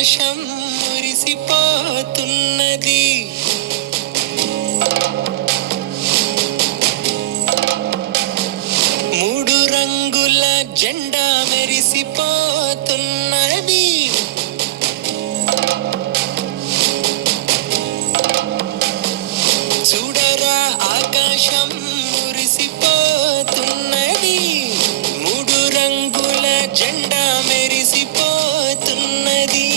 ఆకాశం మురిసిపోతున్నది. మూడు రంగుల జెండా మెరిసిపోతున్నది. చూడరా ఆకాశం మురిసిపోతున్నది. మూడు రంగుల జెండా మెరిసిపోతున్నది.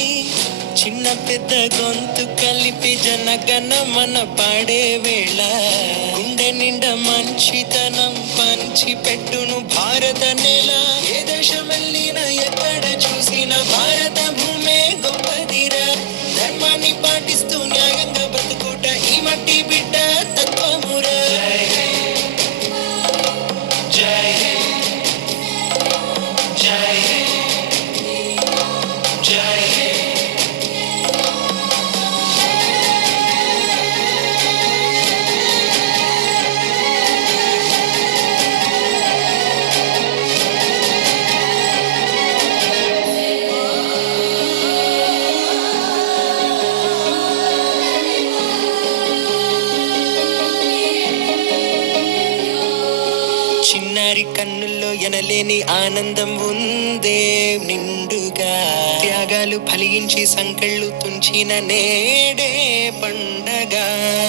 చిన్న పెద్ద గొంతు కలిపి జనగణమన పాడే వేళ గుండె నిండా మంచితనం పంచి పెట్టును భారత నేల. ఏ దేశం వెళ్ళినా ఎక్కడ చూసిన భారత భూమే గొప్పదిరా. ధర్మాన్ని పాటిస్తూ న్యాయంగా బ్రతుకుట ఈ మట్టి బిడ్డ తత్వమురా. జై హే, జై హే, జై హే. చిన్నారి కన్నుల్లో ఎనలేని ఆనందం ఉందే నిండుగా. త్యాగాలు ఫలించి సంకెళ్ళు తుంచిన నేడే పండగ.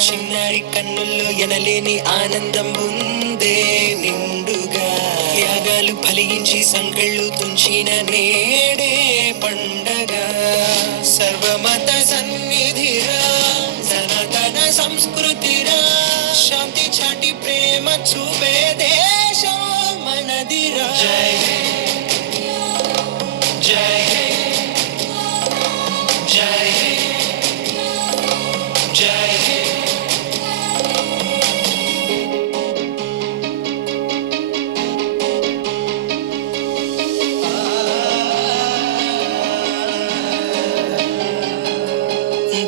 చిన్నారి కన్నుల్లో ఎనలేని ఆనందం ఉందే నిండుగా. త్యాగాలు ఫలించి సంకెళ్ళు తుంచిన నేడే పండగ. సర్వమత సన్నిధిరా, సనాతన సంస్కృతిరా. శాంతి చాటి ప్రేమ చూపే దేశం మనదిరా. జై హే, జై హే, జై హే, జై హే.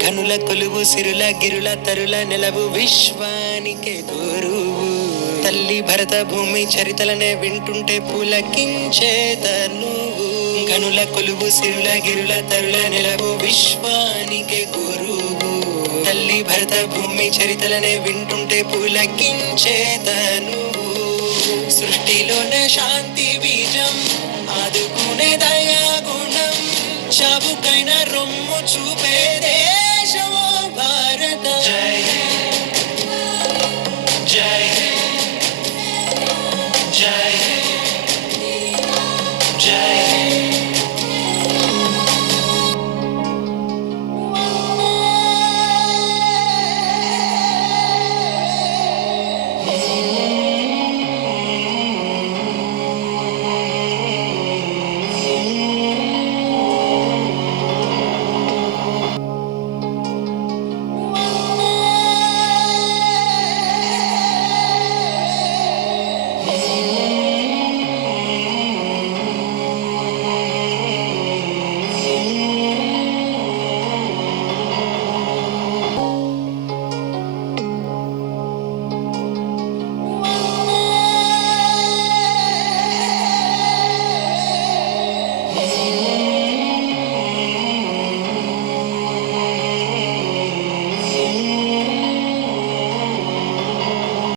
ఘనుల కొలువు సిరుల గిరుల తరుల నెలవు విశ్వానికే గురువు. తల్లి భరత భూమి చరితలనే వింటుంటే పులకించే తనువు. ఘనుల కొలువు సిరుల గిరుల తరుల నెలవు విశ్వానికే గురువు. తల్లి భరత భూమి చరితలనే వింటుంటే పులకించే తనువు. సృష్టిలోనే శాంతి బీజం ఆదుకునే దయా గుణం. చావుకైన రొమ్ము చూపే దేశమో